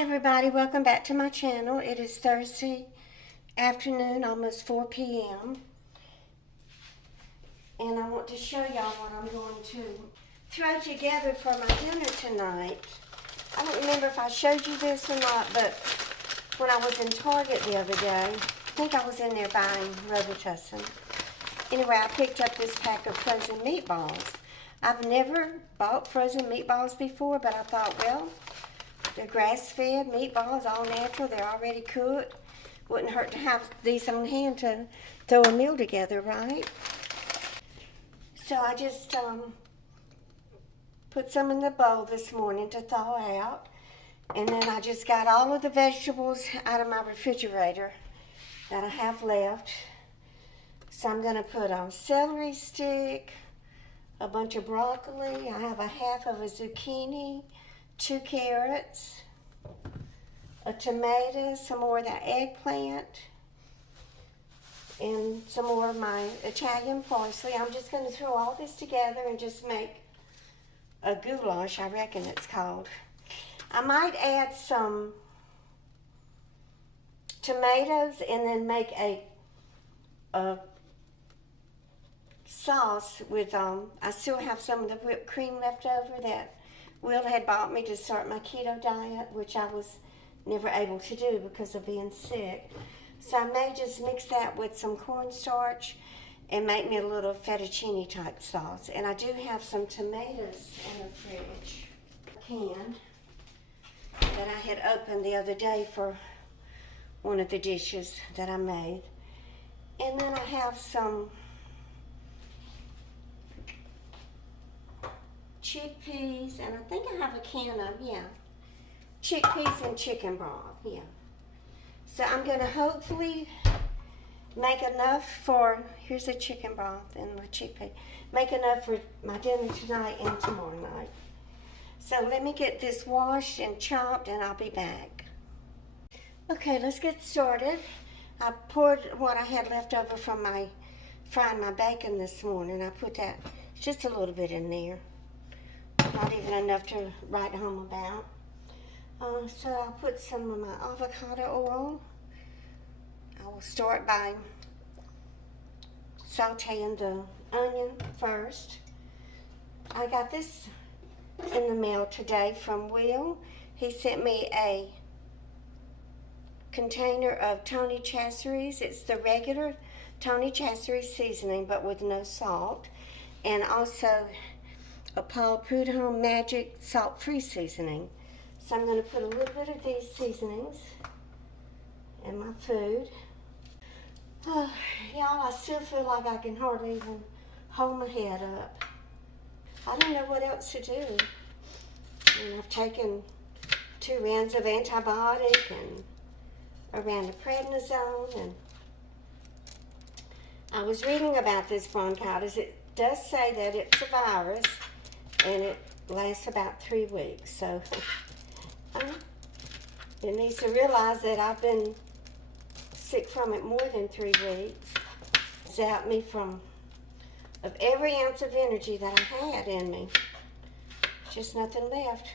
Hi everybody, welcome back to my channel. It is Thursday afternoon, almost 4 p.m. And I want to show y'all what I'm going to throw together for my dinner tonight. I don't remember if I showed you this or not, but when I was in Target the other day, I think I was in there buying Robitussin. Anyway, I picked up this pack of frozen meatballs. I've never bought frozen meatballs before, but I thought, well, they're grass-fed meatballs, all natural, they're already cooked. Wouldn't hurt to have these on hand to throw a meal together, right? So I just put some in the bowl this morning to thaw out. And then I just got all of the vegetables out of my refrigerator that I have left. So I'm going to put on celery stick, a bunch of broccoli. I have a half of a zucchini, 2 carrots, a tomato, some more of that eggplant, and some more of my Italian parsley. I'm just going to throw all this together and just make a goulash, I reckon it's called. I might add some tomatoes and then make a sauce with, I still have some of the whipped cream left over that Will had bought me to start my keto diet, which I was never able to do because of being sick. So I may just mix that with some cornstarch and make me a little fettuccine type sauce. And I do have some tomatoes in the fridge, canned, that I had opened the other day for one of the dishes that I made. And then I have some chickpeas, and I think I have a can of, chickpeas and chicken broth, So I'm going to hopefully make enough for, here's the chicken broth and the chickpea, make enough for my dinner tonight and tomorrow night. So let me get this washed and chopped and I'll be back. Okay, let's get started. I poured what I had left over from frying my bacon this morning. I put that, just a little bit in there. Not even enough to write home about. So I'll put some of my avocado oil. I will start by sauteing the onion first. I got this in the mail today from Will. He sent me a container of Tony Chachere's. It's the regular Tony Chachere's seasoning, but with no salt. And also a Paul Prudhomme Magic salt-free seasoning. So I'm going to put a little bit of these seasonings in my food. Oh, y'all, I still feel like I can hardly even hold my head up. I don't know what else to do. And I've taken 2 rounds of antibiotic and a round of prednisone. And I was reading about this bronchitis. It does say that it's a virus, and it lasts about 3 weeks. So it needs to realize that I've been sick from it more than 3 weeks. Zapped me of every ounce of energy that I had in me. Just nothing left.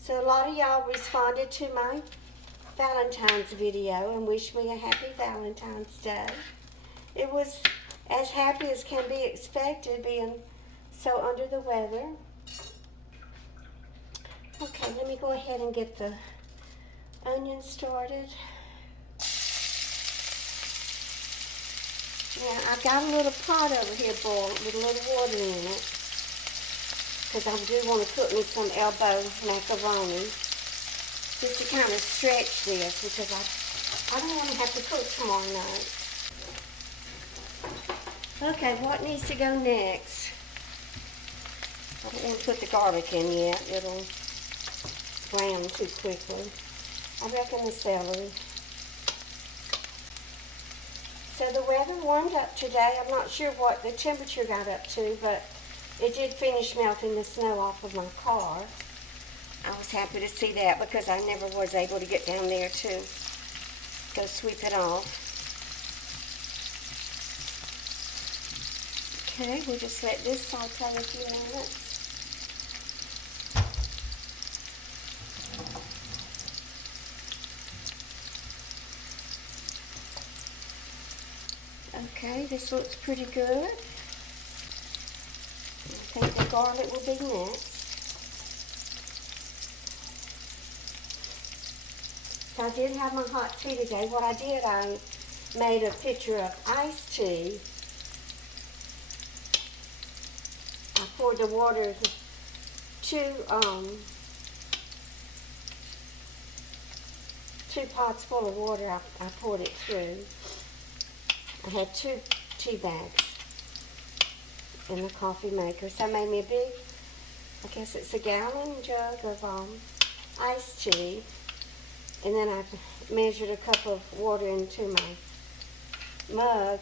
So a lot of y'all responded to my Valentine's video and wished me a happy Valentine's Day. It was as happy as can be expected, being so under the weather. Okay, let me go ahead and get the onions started. Now, I've got a little pot over here boiled with a little water in it, because I do want to cook me some elbow macaroni, just to kind of stretch this, because I don't want to have to cook tomorrow night. Okay, what needs to go next? I don't want to put the garlic in yet. It'll brown too quickly. I reckon the celery. So the weather warmed up today. I'm not sure what the temperature got up to, but it did finish melting the snow off of my car. I was happy to see that because I never was able to get down there to go sweep it off. Okay, we'll just let this saute a few minutes. this looks pretty good. I think the garlic will be next. So I did have my hot tea today. What I did, I made a pitcher of iced tea. I poured the water, two pots full of water. I poured it through. I had 2 tea bags in the coffee maker. So I made me a big, I guess it's a gallon jug of iced tea. And then I measured a cup of water into my mug.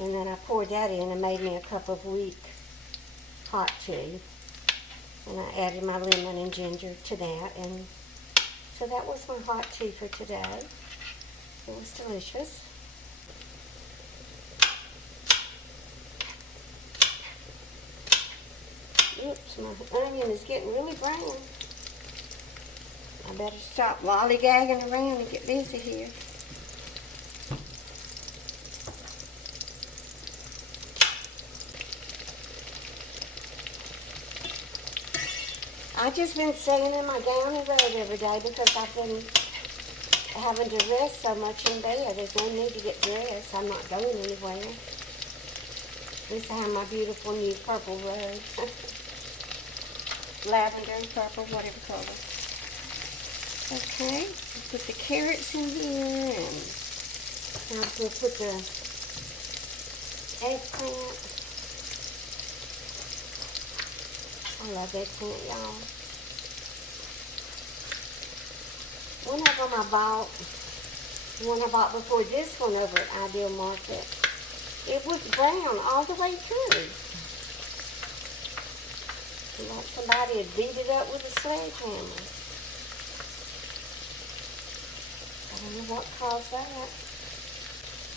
And then I poured that in and made me a cup of weak hot tea. And I added my lemon and ginger to that. And so that was my hot tea for today. It was delicious. Oops, my onion is getting really brown. I better stop lollygagging around and get busy here. I've just been staying in my gown and robe every day because I've been having to rest so much in bed. There's no need to get dressed. I'm not going anywhere. At least I have my beautiful new purple robe. Lavender and purple, whatever color. Okay, put the carrots in here, and I'm going to put the eggplant. I love eggplant, y'all. One of them I bought, the one I bought before this one over at Ideal Market, it was brown all the way through. Like somebody had beat it up with a sledgehammer. I don't know what caused that.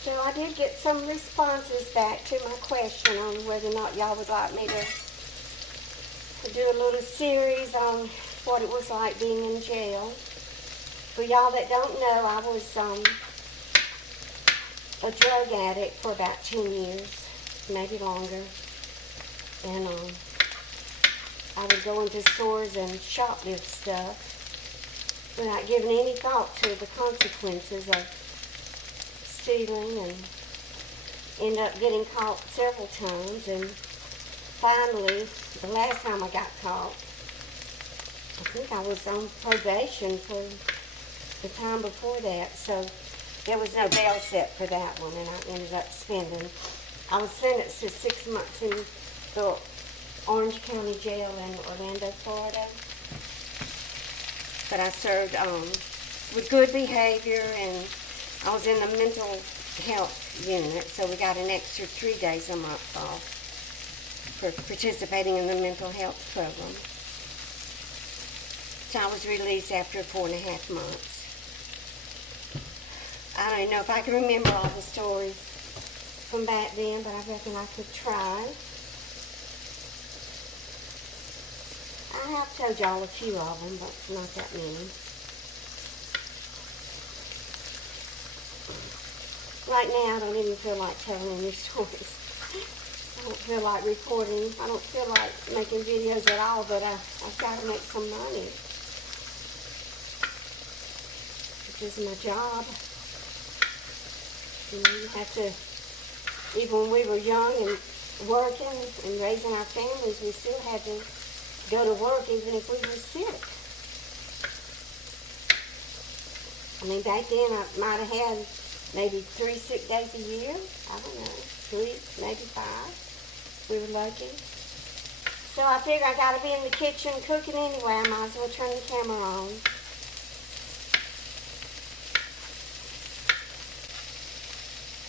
So I did get some responses back to my question on whether or not y'all would like me to do a little series on what it was like being in jail. For y'all that don't know, I was a drug addict for about 10 years, maybe longer. And I would go into stores and shoplift stuff without giving any thought to the consequences of stealing, and end up getting caught several times. And finally, the last time I got caught, I think I was on probation for the time before that, so there was no bail set for that one, and I ended up I was sentenced to 6 months in the Orange County Jail in Orlando, Florida. But I served with good behavior, and I was in the mental health unit, so we got an extra 3 days a month off for participating in the mental health program. So I was released after 4.5 months. I don't even know if I can remember all the stories from back then, but I reckon I could try. I have told y'all a few of them, but not that many. Right now, I don't even feel like telling any stories. I don't feel like recording. I don't feel like making videos at all, but I've got to make some money. This is my job. You know, you have to, even when we were young and working and raising our families, we still had to go to work even if we were sick. I mean, back then I might have had maybe 3 sick days a year. I don't know, 3, maybe 5. We were lucky. So I figured I got to be in the kitchen cooking anyway. I might as well turn the camera on.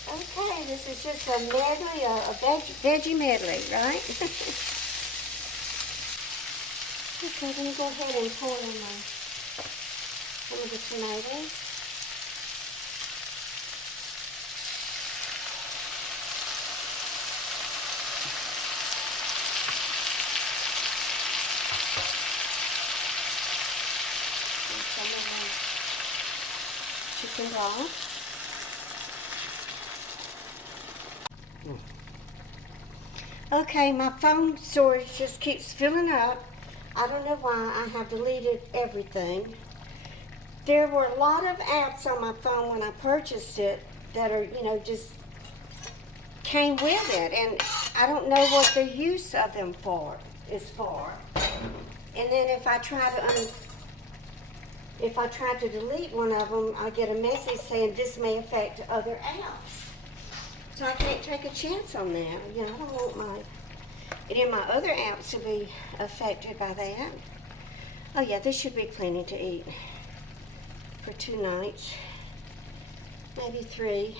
Okay, this is just a medley, a veggie medley, right? Okay, let me go ahead and pour in some of the tomatoes. And some of the chicken broth. Okay, my phone storage just keeps filling up. I don't know why. I have deleted everything. There were a lot of apps on my phone when I purchased it that are, just came with it, and I don't know what the use of them is for. And then if I try to delete one of them, I get a message saying this may affect other apps. So I can't take a chance on that. I don't want any of my other apps to be affected by that. Oh yeah, this should be plenty to eat for 2 nights, maybe 3.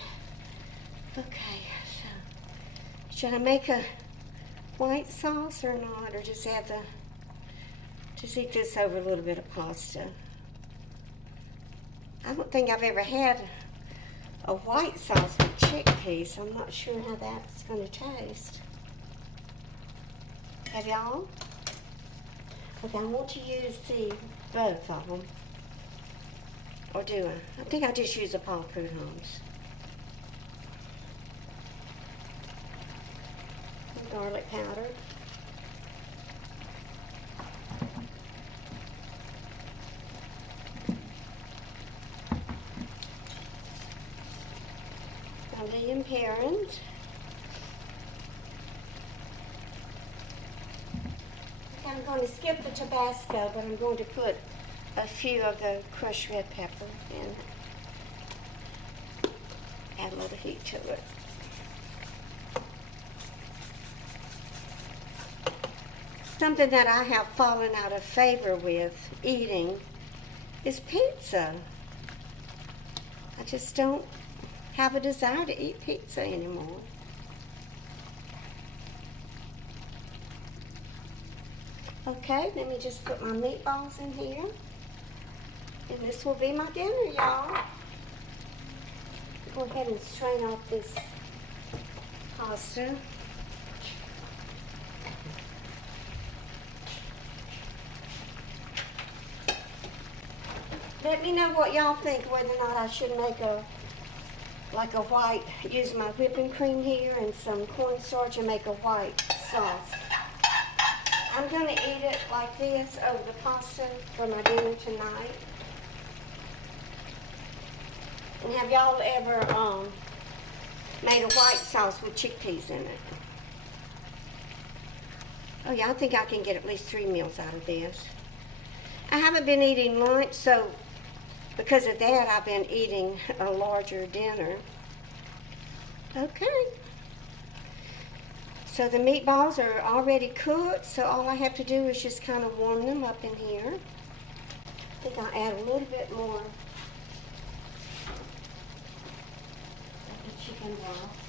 Okay, so should I make a white sauce or not, or just eat this over a little bit of pasta? I don't think I've ever had a white sauce with chickpeas, so I'm not sure how that's going to taste. Have y'all? Okay, I want to use both of them. Or do I? I think I just use the Paul Prudhommes. Garlic powder. Bhalian parent. I'm going to skip the Tabasco, but I'm going to put a few of the crushed red pepper in. Add a little heat to it. Something that I have fallen out of favor with eating is pizza. I just don't have a desire to eat pizza anymore. Okay, let me just put my meatballs in here. And this will be my dinner, y'all. Go ahead and strain off this pasta. Let me know what y'all think, whether or not I should make use my whipping cream here and some cornstarch and make a white sauce. I'm going to eat it like this over the pasta for my dinner tonight. And have y'all ever made a white sauce with chickpeas in it? Oh yeah, I think I can get at least 3 meals out of this. I haven't been eating lunch, so because of that, I've been eating a larger dinner. Okay. So the meatballs are already cooked, so all I have to do is just kind of warm them up in here. I think I'll add a little bit more of the chicken broth.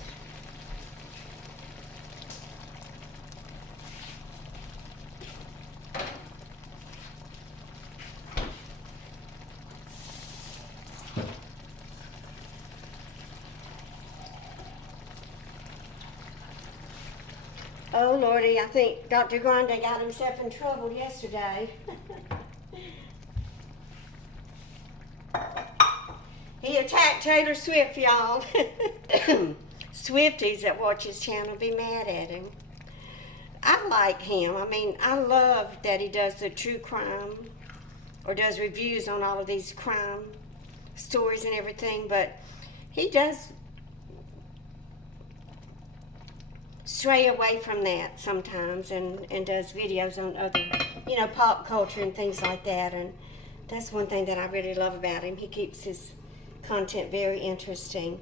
Oh, Lordy, I think Dr. Grande got himself in trouble yesterday. He attacked Taylor Swift, y'all. Swifties that watch his channel be mad at him. I like him. I mean, I love that he does the true crime or does reviews on all of these crime stories and everything, but he does stray away from that sometimes and does videos on other, pop culture and things like that. And that's one thing that I really love about him. He keeps his content very interesting.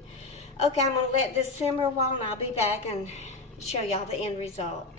Okay, I'm going to let this simmer a while and I'll be back and show y'all the end result.